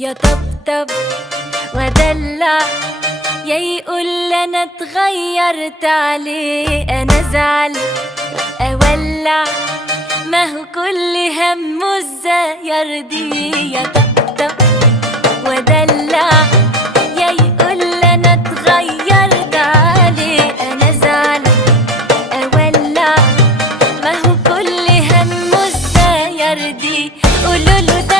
يا طبطب ودلع، يا يقول انا اتغيرت عليه، انا ازعل اولع، ما هو كل همه ازاي يرضيه. يا طبطب ودلع، يا يقول انا اتغيرت عليه، انا ازعل اولع، ما هو كل همه ازاي يرضيه. قولوله